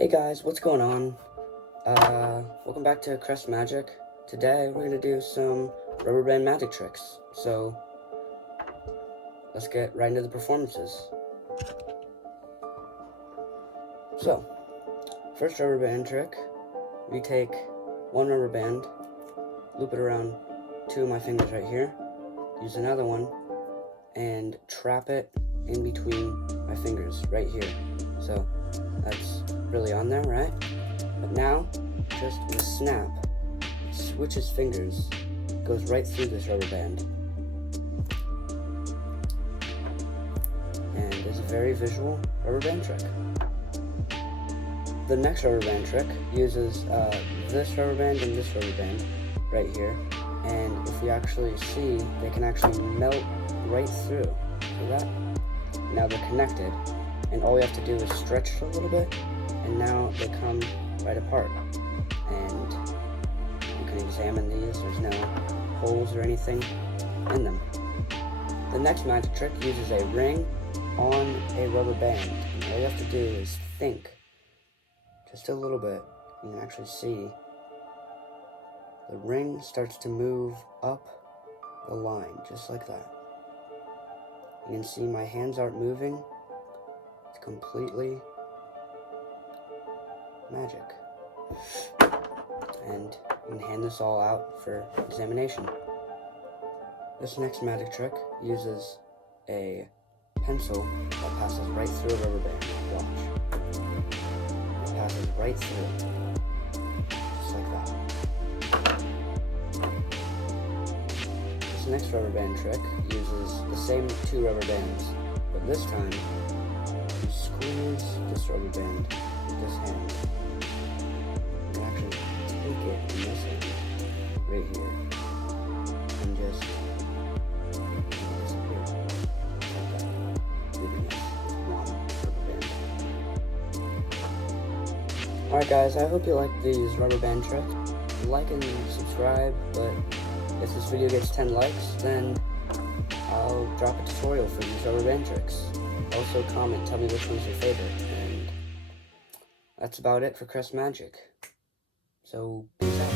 Hey guys, what's going on? Welcome back to Crest Magic. Today we're gonna do some rubber band magic tricks. So let's get right into the performances. So, first rubber band trick, we take one rubber band, loop it around two of my fingers right here, use another one, and trap it in between my fingers right here. So that's really on there, right? But now, just with a snap, switches fingers, goes right through this rubber band. And is a very visual rubber band trick. The next rubber band trick uses this rubber band and this rubber band right here. And if we actually see, they can actually melt right through. See that? Now they're connected, and all we have to do is stretch a little bit, and now they come right apart. And you can examine these, there's no holes or anything in them. The next magic trick uses a ring on a rubber band. And all you have to do is think just a little bit. You can actually see the ring starts to move up the line, just like that. You can see my hands aren't moving. It's completely magic. And you can hand this all out for examination. This next magic trick uses a pencil that passes right through a rubber band. Watch. It passes right through. Just like that. This next rubber band trick uses the same two rubber bands, but this time you squeeze this rubber band with this hand. You can actually take it in this hand, right here, and just disappear like that, leaving it one rubber band. Alright guys, I hope you like these rubber band tricks. Like and subscribe, but if this video gets 10 likes, then I'll drop a tutorial for these rubber band tricks. Also comment, tell me which one's your favorite, and that's about it for Crest Magic. So, peace out.